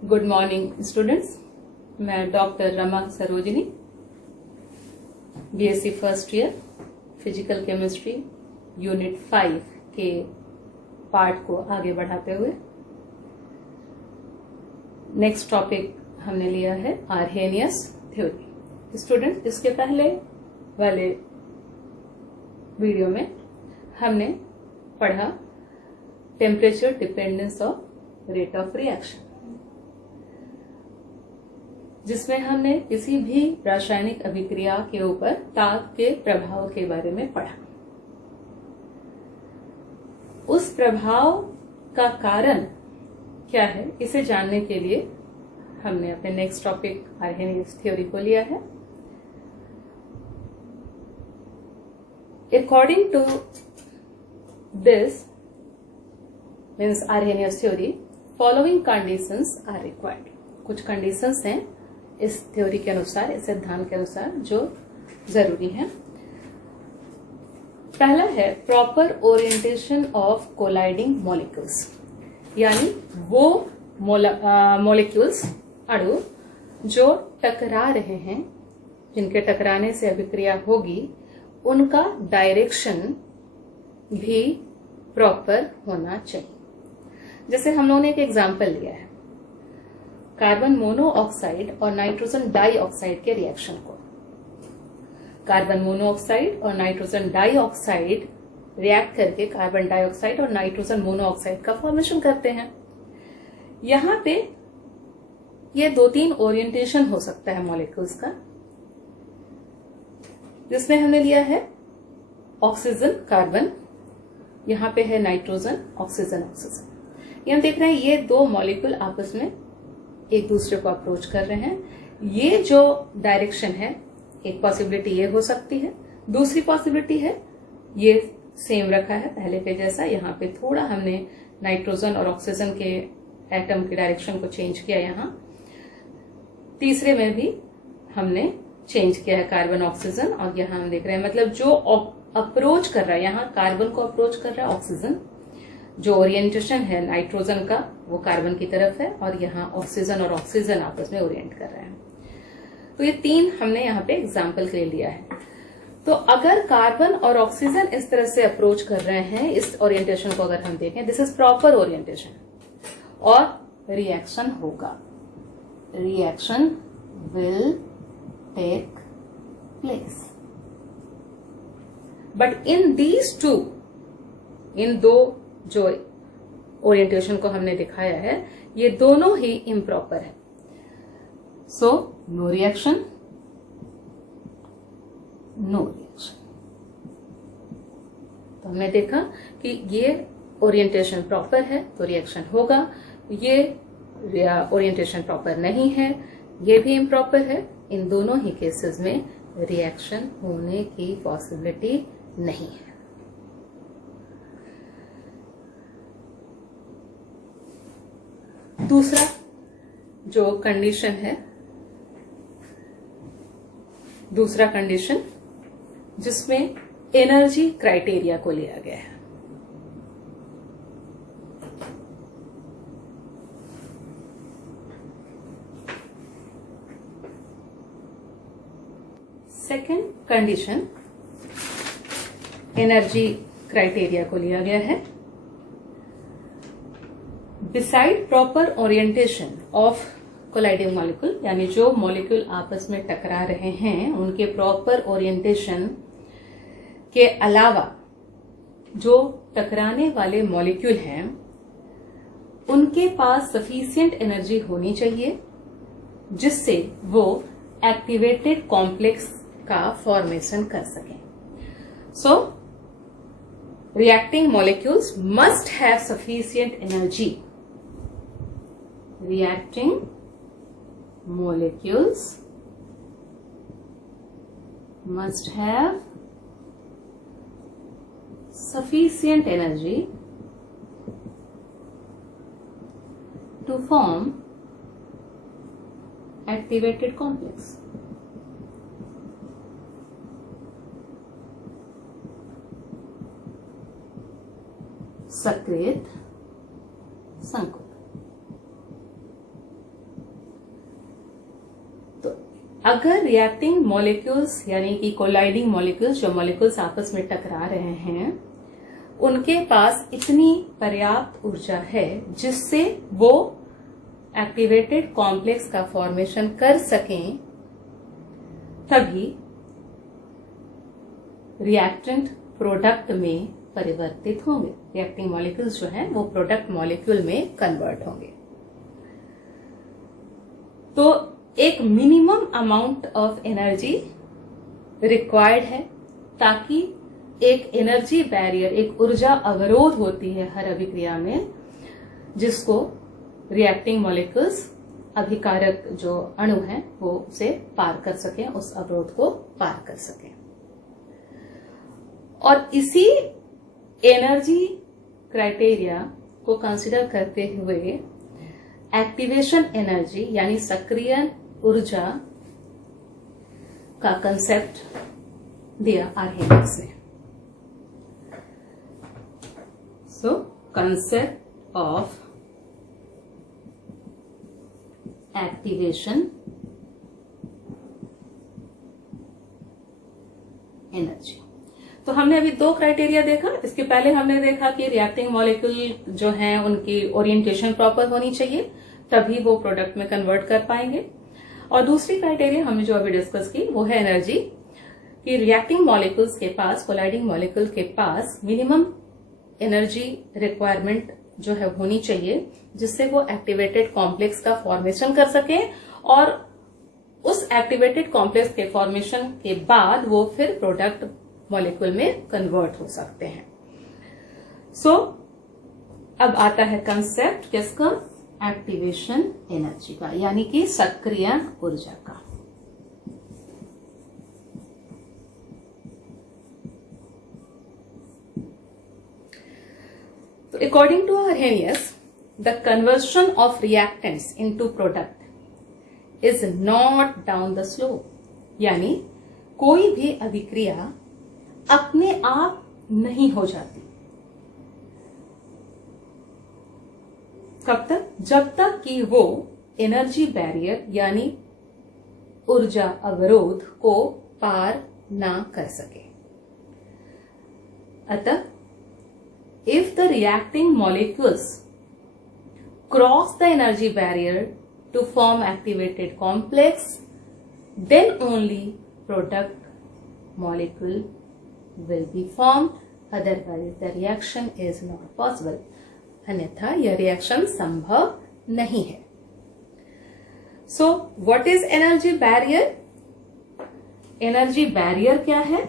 Good morning students. मैं doctor Rama Sarojini, BSc first year physical chemistry unit 5 के part को आगे बढ़ाते हुए नेक्स्ट टॉपिक हमने लिया है आर्हेनियस थ्योरी। स्टूडेंट, इसके पहले वाले वीडियो में हमने पढ़ा temperature dependence of rate of reaction, जिसमें हमने किसी भी रासायनिक अभिक्रिया के ऊपर ताप के प्रभाव के बारे में पढ़ा। उस प्रभाव का कारण क्या है, इसे जानने के लिए हमने अपने नेक्स्ट टॉपिक आर्हेनियस थ्योरी को लिया है। According to this means Arrhenius theory, following conditions are required. कुछ कंडीशंस हैं इस थ्योरी के अनुसार, इस सिद्धांत के अनुसार, जो जरूरी है। पहला है proper orientation of colliding molecules, यानी वो मॉलिक्यूल्स अणु जो टकरा रहे हैं, जिनके टकराने से अभिक्रिया होगी, उनका डायरेक्शन भी प्रॉपर होना चाहिए। जैसे हम लोगों ने एक एग्जाम्पल लिया है कार्बन मोनोऑक्साइड और नाइट्रोजन डाइऑक्साइड के रिएक्शन को। कार्बन मोनोऑक्साइड और नाइट्रोजन डाइऑक्साइड रिएक्ट करके कार्बन डाइऑक्साइड और नाइट्रोजन मोनोऑक्साइड का फॉर्मेशन करते हैं। यहां पे ये 2-3 ओरिएंटेशन हो सकता है मॉलिक्यूल्स का, जिसमें हमने लिया है ऑक्सीजन कार्बन, यहां पे है नाइट्रोजन ऑक्सीजन ऑक्सीजन। ये हम देख रहे हैं ये दो मॉलिक्यूल आपस में एक दूसरे को अप्रोच कर रहे हैं। ये जो डायरेक्शन है, एक पॉसिबिलिटी ये हो सकती है, दूसरी पॉसिबिलिटी है ये सेम रखा है पहले के जैसा, यहाँ पे थोड़ा हमने नाइट्रोजन और ऑक्सीजन के एटम की डायरेक्शन को चेंज किया। यहाँ तीसरे में भी हमने चेंज किया है कार्बन ऑक्सीजन, और यहाँ हम देख रहे हैं मतलब जो अप्रोच कर रहा है, यहाँ कार्बन को अप्रोच कर रहा है ऑक्सीजन, जो ओरिएंटेशन है नाइट्रोजन का वो कार्बन की तरफ है, और यहाँ ऑक्सीजन और ऑक्सीजन आपस में ओरिएंट कर रहे हैं। तो ये 3 हमने यहाँ पे एग्जाम्पल के लिए लिया है। तो अगर कार्बन और ऑक्सीजन इस तरह से अप्रोच कर रहे हैं, इस ओरिएंटेशन को अगर हम देखें, दिस इज प्रॉपर ओरिएंटेशन, और रिएक्शन होगा, reaction will take place. But in these two, इन दो जो ओरिएंटेशन को हमने दिखाया है, ये दोनों ही इम्प्रॉपर है। So no reaction, no reaction. तो हमने देखा कि ये ओरिएंटेशन प्रॉपर है तो रिएक्शन होगा, ये ओरिएंटेशन प्रॉपर नहीं है, ये भी इम्प्रॉपर है। इन दोनों ही केसेस में रिएक्शन होने की पॉसिबिलिटी नहीं है। दूसरा जो कंडीशन है, दूसरा कंडीशन जिसमें एनर्जी क्राइटेरिया को लिया गया है। सेकेंड कंडीशन एनर्जी क्राइटेरिया को लिया गया है। Beside proper orientation of colliding molecule, यानी जो मॉलिक्यूल आपस में टकरा रहे हैं उनके प्रॉपर ओरिएंटेशन के अलावा जो टकराने वाले मॉलिक्यूल हैं उनके पास सफिशिएंट एनर्जी होनी चाहिए, जिससे वो एक्टिवेटेड कॉम्प्लेक्स का फॉर्मेशन कर सकें। सो reacting molecules must have sufficient energy. Reacting molecules must have sufficient energy to form activated complex. सक्रिय संकुल। अगर रिएक्टिंग मॉलिक्यूल्स यानी कि कोलाइडिंग मॉलिक्यूल्स, जो मॉलिक्यूल्स आपस में टकरा रहे हैं, उनके पास इतनी पर्याप्त ऊर्जा है जिससे वो एक्टिवेटेड कॉम्प्लेक्स का फॉर्मेशन कर सकें, तभी रिएक्टेंट प्रोडक्ट में परिवर्तित होंगे। रिएक्टिंग मॉलिक्यूल्स जो हैं वो प्रोडक्ट मॉलिक्यूल में कन्वर्ट होंगे। तो एक minimum amount of energy required है ताकि एक एनर्जी बैरियर, एक ऊर्जा अवरोध होती है हर अभिक्रिया में, जिसको रिएक्टिंग मॉलिक्यूल्स, अभिकारक जो अणु हैं, वो उसे पार कर सकें, उस अवरोध को पार कर सकें। और इसी एनर्जी क्राइटेरिया को कंसीडर करते हुए एक्टिवेशन एनर्जी यानी सक्रियण ऊर्जा का कंसेप्ट दिया आर्हेनियस ने। सो कंसेप्ट ऑफ एक्टिवेशन एनर्जी। तो हमने अभी दो क्राइटेरिया देखा। इसके पहले हमने देखा कि रिएक्टिंग मॉलिक्यूल जो हैं उनकी ओरिएंटेशन प्रॉपर होनी चाहिए, तभी वो प्रोडक्ट में कन्वर्ट कर पाएंगे। और दूसरी क्राइटेरिया हमने जो अभी डिस्कस की वो है एनर्जी, कि रिएक्टिंग मॉलिक्यूल्स के पास, कोलाइडिंग मॉलिक्यूल के पास मिनिमम एनर्जी रिक्वायरमेंट जो है होनी चाहिए जिससे वो एक्टिवेटेड कॉम्प्लेक्स का फॉर्मेशन कर सके, और उस एक्टिवेटेड कॉम्प्लेक्स के फॉर्मेशन के बाद वो फिर प्रोडक्ट मॉलिक्यूल में कन्वर्ट हो सकते हैं। सो अब आता है कंसेप्ट किसका? एक्टिवेशन एनर्जी का, यानी कि सक्रियण ऊर्जा का। तो according to Arrhenius, the conversion of reactants into product is not down the slope, यानी कोई भी अभिक्रिया अपने आप नहीं हो जाती। कब तक? जब तक कि वो एनर्जी बैरियर यानी ऊर्जा अवरोध को पार ना कर सके। अतः if the reacting molecules cross the energy barrier to form activated complex, then only product molecule will be formed, otherwise the reaction is not possible. अन्यथा यह रिएक्शन संभव नहीं है। So what is energy barrier? Energy barrier क्या है?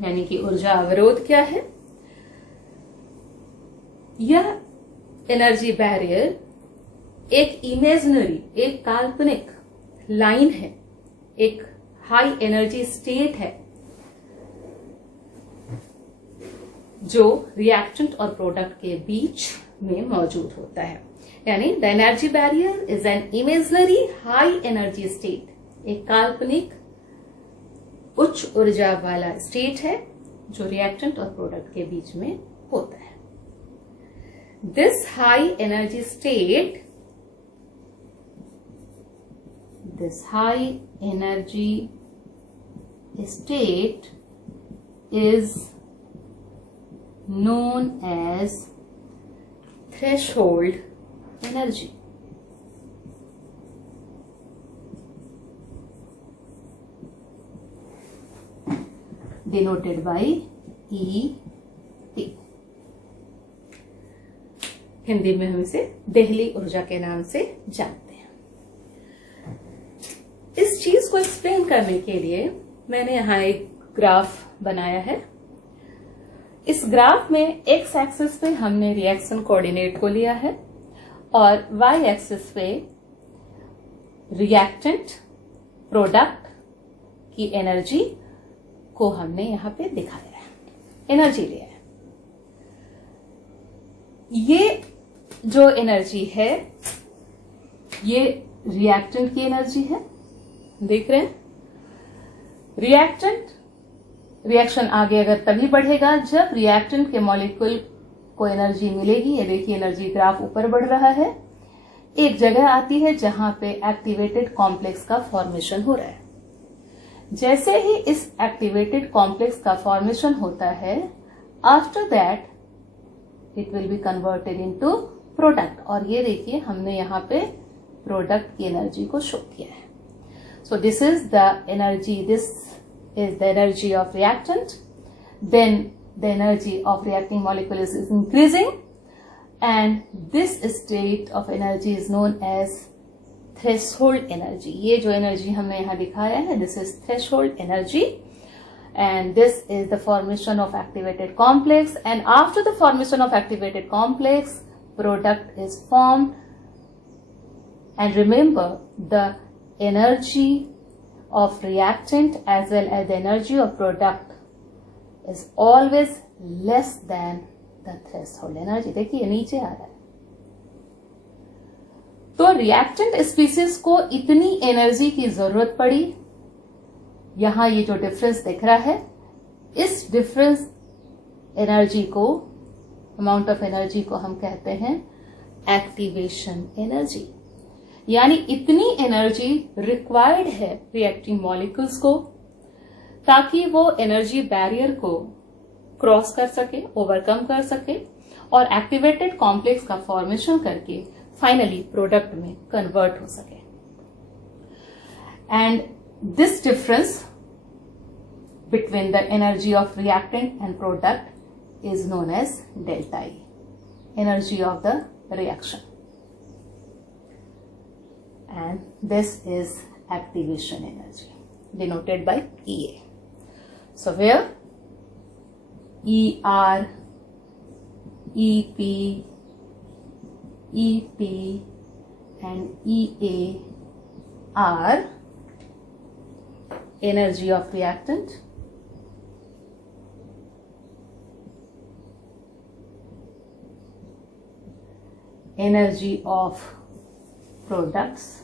यानी कि ऊर्जा अवरोध क्या है? यह एनर्जी बैरियर एक इमेजिनरी, एक काल्पनिक लाइन है, एक हाई एनर्जी स्टेट है जो रिएक्टेंट और प्रोडक्ट के बीच में मौजूद होता है। यानी the energy barrier is an imaginary high energy state, एक काल्पनिक उच्च ऊर्जा वाला स्टेट है जो रिएक्टेंट और प्रोडक्ट के बीच में होता है। This high energy state, this high energy state is known as threshold energy. Denoted by ET. Hindi में हम इसे देहली ऊर्जा के नाम से जानते हैं। इस चीज को एक्सप्लेन करने के लिए मैंने यहां एक ग्राफ बनाया है। इस ग्राफ में एक्स एक्सिस पे हमने रिएक्शन कोऑर्डिनेट को लिया है और वाई एक्सिस पे रिएक्टेंट प्रोडक्ट की एनर्जी को हमने यहां पे दिखाया है, एनर्जी लिया है। ये जो एनर्जी है ये रिएक्टेंट की एनर्जी है, देख रहे हैं। रिएक्टेंट रिएक्शन आगे अगर तभी बढ़ेगा जब रिएक्टेंट के मॉलिक्यूल को एनर्जी मिलेगी। ये देखिए एनर्जी ग्राफ ऊपर बढ़ रहा है। एक जगह आती है जहां पे एक्टिवेटेड कॉम्प्लेक्स का फॉर्मेशन हो रहा है। जैसे ही इस एक्टिवेटेड कॉम्प्लेक्स का फॉर्मेशन होता है, after that it will be converted into product. और ये देखिए हमने यहाँ पे प्रोडक्ट की एनर्जी को शो किया है। So this is the energy, this is the energy of reactant, then the energy of reacting molecule is increasing and this state of energy is known as threshold energy. ये जो energy हमने यहाँ दिखाया है, this is threshold energy, and this is the formation of activated complex, and after the formation of activated complex, product is formed. And remember, the energy of reactant as well as the energy of product is always less than the threshold energy. देखिए नीचे आ रहा है। तो reactant species को इतनी energy की जरूरत पड़ी। यहां ये जो डिफरेंस दिख रहा है, इस डिफरेंस एनर्जी को, अमाउंट ऑफ एनर्जी को हम कहते हैं एक्टिवेशन एनर्जी। यानी इतनी एनर्जी रिक्वायर्ड है रिएक्टिंग मॉलिक्यूल्स को ताकि वो एनर्जी बैरियर को क्रॉस कर सके, ओवरकम कर सके और एक्टिवेटेड कॉम्प्लेक्स का फॉर्मेशन करके फाइनली प्रोडक्ट में कन्वर्ट हो सके। And this difference between the energy of reactant and product is known as delta E, energy of the reaction, and this is activation energy denoted by EA. So where ER, EP, EP and EA are energy of reactant, energy of products,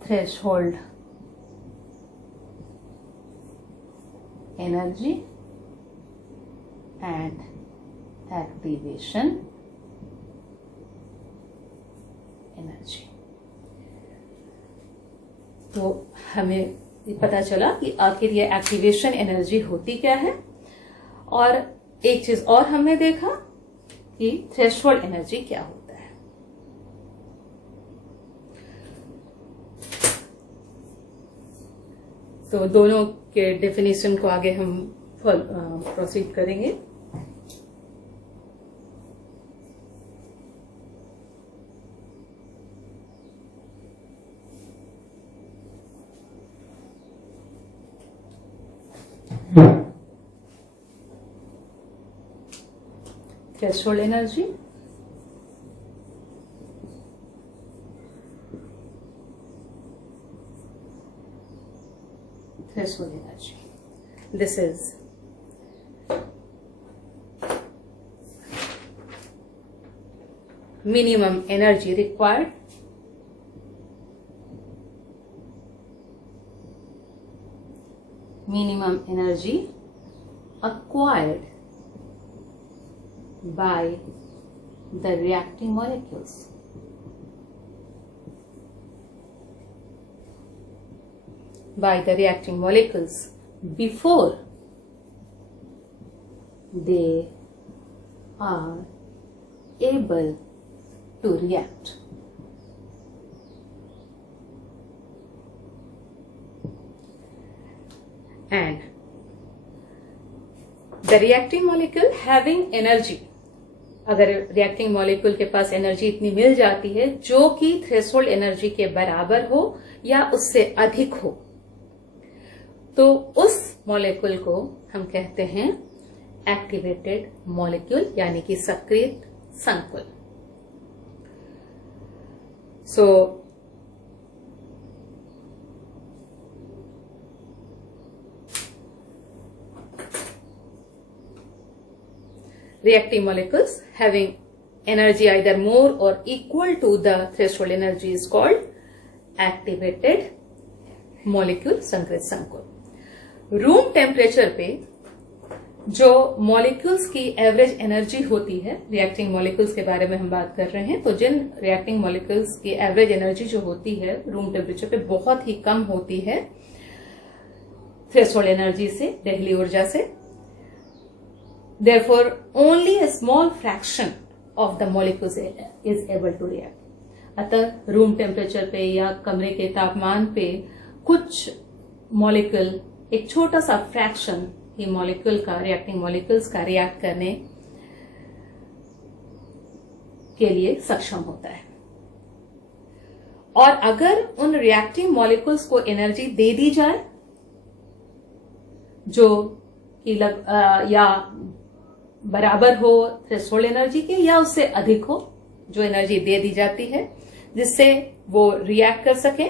threshold energy and activation energy. तो हमें पता चला कि आखिर ये activation energy होती क्या है। और एक चीज और हमने देखा कि थ्रेशोल्ड एनर्जी क्या होता है। तो दोनों के डेफिनेशन को आगे हम प्रोसीड करेंगे। Threshold energy, threshold energy. This is minimum energy required minimum energy acquired by the reacting molecules. By the reacting molecules before they are able to react. And the reacting molecule having energy, अगर reacting molecule के पास energy इतनी मिल जाती है जो कि threshold energy के बराबर हो या उससे अधिक हो, तो उस मॉलिक्यूल को हम कहते हैं एक्टिवेटेड मॉलिक्यूल, यानी कि सक्रिय संकुल। सो reacting molecules having energy either more or equal to the threshold energy is called activated molecule, संकृत संकुल। रूम टेम्परेचर पे जो मॉलिक्यूल्स की एवरेज एनर्जी होती है, रिएक्टिंग मॉलिक्यूल्स के बारे में हम बात कर रहे हैं, तो जिन रिएक्टिंग मॉलिक्यूल्स की एवरेज एनर्जी जो होती है रूम टेम्परेचर पे बहुत ही कम होती है थ्रेशोल्ड एनर्जी से, दहली ऊर्जा से, therefore only a small fraction of the molecules is able to react. अतः रूम टेम्परेचर पे या कमरे के तापमान पे कुछ मॉलिक्यूल, एक छोटा सा फ्रैक्शन ही मॉलिक्यूल का, रिएक्टिंग मॉलिक्यूल्स का रिएक्ट करने के लिए सक्षम होता है। और अगर उन रिएक्टिंग मॉलिक्यूल्स को एनर्जी दे दी जाए जो कि या बराबर हो थ्रेशोल्ड एनर्जी के या उससे अधिक हो, जो एनर्जी दे दी जाती है जिससे वो रिएक्ट कर सके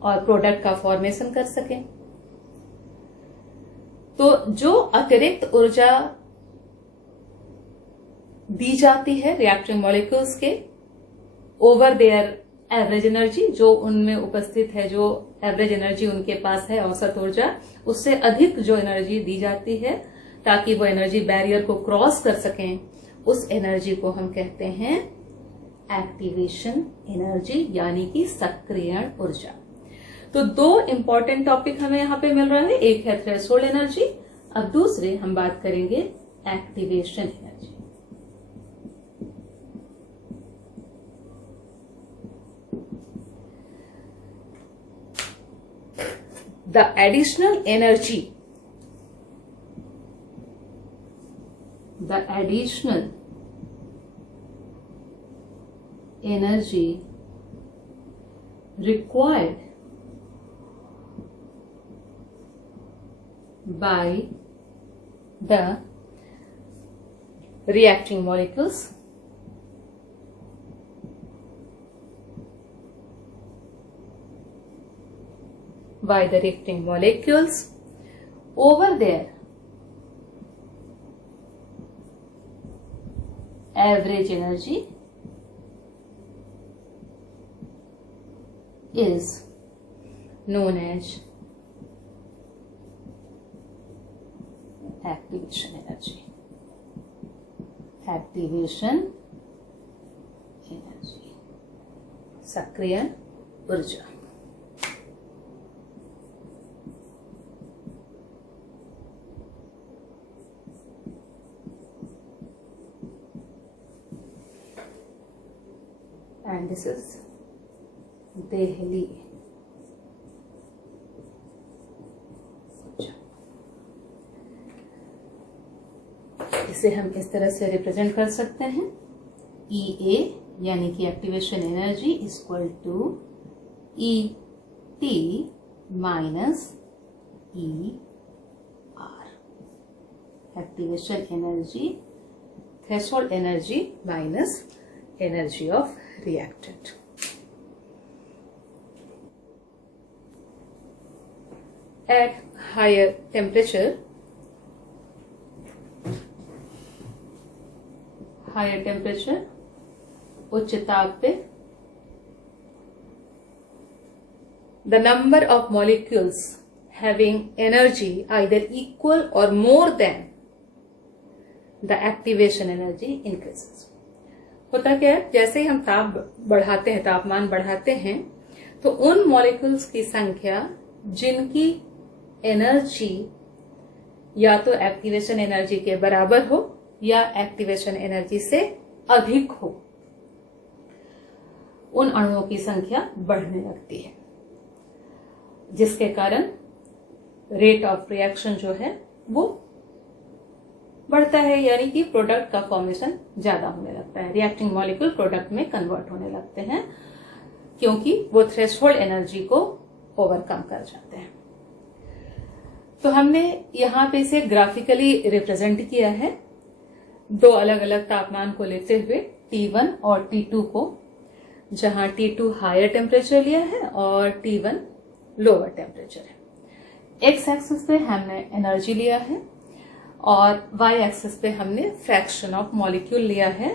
और प्रोडक्ट का फॉर्मेशन कर सके, तो जो अतिरिक्त ऊर्जा दी जाती है रिएक्टिंग मॉलिक्यूल्स के ओवर देयर एवरेज एनर्जी, जो उनमें उपस्थित है, जो एवरेज एनर्जी उनके पास है, औसत ऊर्जा, उससे अधिक जो एनर्जी दी जाती है ताकि वो एनर्जी बैरियर को क्रॉस कर सकें, उस एनर्जी को हम कहते हैं एक्टिवेशन एनर्जी, यानी कि सक्रियण ऊर्जा। तो दो इंपॉर्टेंट टॉपिक हमें यहां पे मिल रहा है, एक है थ्रेशोल्ड एनर्जी, अब दूसरे हम बात करेंगे activation energy. The additional energy required by the reacting molecules over their average energy is known as activation energy. Activation energy, सक्रियण ऊर्जा। And this is दहली ऊर्जा। इसे हम इस तरह से रिप्रेजेंट कर सकते हैं, EA यानी कि activation energy equal to ET minus ER। Activation energy, threshold energy minus energy of reactant. At higher temperature, उच्च ताप पे, the number of molecules having energy either equal or more than the activation energy increases. होता क्या है, जैसे ही हम तापमान बढ़ाते हैं तो उन मॉलिक्यूल्स की संख्या जिनकी एनर्जी या तो एक्टिवेशन एनर्जी के बराबर हो या एक्टिवेशन एनर्जी से अधिक हो, उन अणुओं की संख्या बढ़ने लगती है, जिसके कारण रेट ऑफ रिएक्शन जो है वो बढ़ता है, यानी कि प्रोडक्ट का फॉर्मेशन ज्यादा होने लगता है, रिएक्टिंग मॉलिक्यूल प्रोडक्ट में कन्वर्ट होने लगते हैं क्योंकि वो थ्रेशोल्ड एनर्जी को ओवरकम कर जाते हैं। तो हमने यहां पे इसे ग्राफिकली रिप्रेजेंट किया है, दो अलग अलग तापमान को लेते हुए T1 और T2 को, जहां T2 हायर टेम्परेचर लिया है और T1 लोअर टेम्परेचर है। एक्स एक्सिस पे हमने एनर्जी लिया है और y एक्सिस पे हमने फ्रैक्शन ऑफ मॉलिक्यूल लिया है,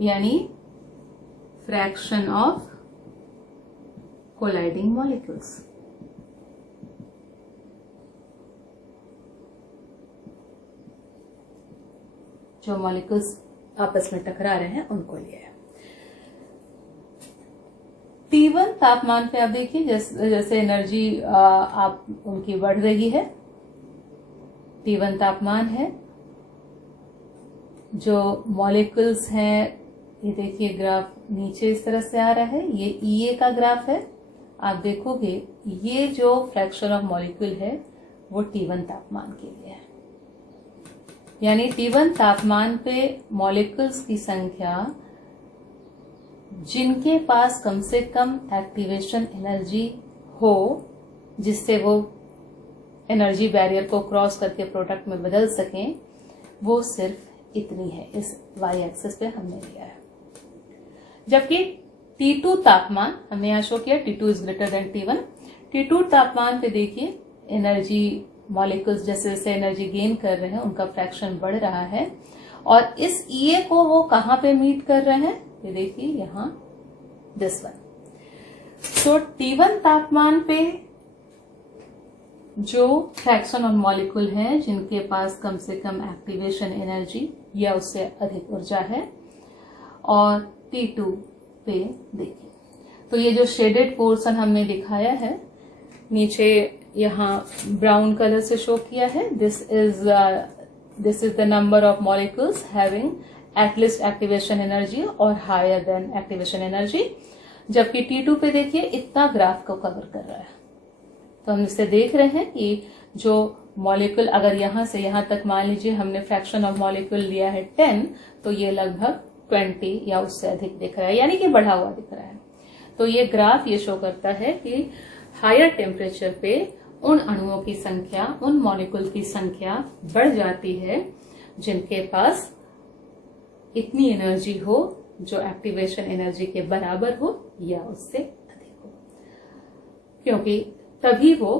यानी फ्रैक्शन ऑफ कोलाइडिंग मॉलिक्यूल्स। जो मॉलिक्यूल्स आपस में टकरा रहे हैं उनको लिया है। T1 तापमान पे आप देखिए जैसे एनर्जी आप उनकी बढ़ रही है। T1 तापमान है, जो मॉलिक्यूल्स हैं, ये देखिए ग्राफ नीचे इस तरह से आ रहा है, ये EA का ग्राफ है। आप देखोगे ये जो फ्रैक्शन ऑफ मॉलिक्यूल है वो T1 तापमान के लिए है, यानी T1 तापमान पे मॉलिक्यूल्स की संख्या जिनके पास कम से कम एक्टिवेशन एनर्जी हो, जिससे वो एनर्जी बैरियर को क्रॉस करके प्रोडक्ट में बदल सकें, वो सिर्फ इतनी है। इस वाई एक्सिस पे हमने लिया है। जबकि T2 तापमान हमने यहां शो किया, T2 is greater than T1। T2 तापमान पे देखिए एनर्जी मॉलिक्यूल्स जैसे जैसे एनर्जी गेन कर रहे हैं उनका फ्रैक्शन बढ़ रहा है, और इस EA को वो कहां पे मीट कर रहे हैं, ये देखिए यहां दिस वन। तो T1 तापमान पे जो फ्रैक्शन ऑफ मॉलिक्यूल है जिनके पास कम से कम एक्टिवेशन एनर्जी या उससे अधिक ऊर्जा है, और T2 पे देखिए तो ये जो शेडेड पोर्शन हमने दिखाया है नीचे यहाँ ब्राउन कलर से शो किया है, this is the number of molecules having at least activation energy और हायर देन एक्टिवेशन एनर्जी। जबकि T2 पे देखिए इतना ग्राफ को कवर कर रहा है। तो हम इससे देख रहे हैं कि जो मॉलिक्यूल अगर यहां से यहां तक मान लीजिए हमने फ्रैक्शन ऑफ मॉलिक्यूल लिया है 10, तो ये लगभग 20 या उससे अधिक दिख रहा है, यानी कि बढ़ा हुआ दिख रहा है। तो ये ग्राफ ये शो करता है कि हायर टेम्परेचर पे उन अणुओं की संख्या, उन मॉलिक्यूल की संख्या बढ़ जाती है जिनके पास इतनी एनर्जी हो जो एक्टिवेशन एनर्जी के बराबर हो या उससे अधिक हो, क्योंकि तभी वो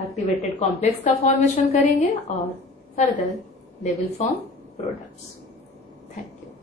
एक्टिवेटेड कॉम्प्लेक्स का फॉर्मेशन करेंगे और further they will form products. Thank you.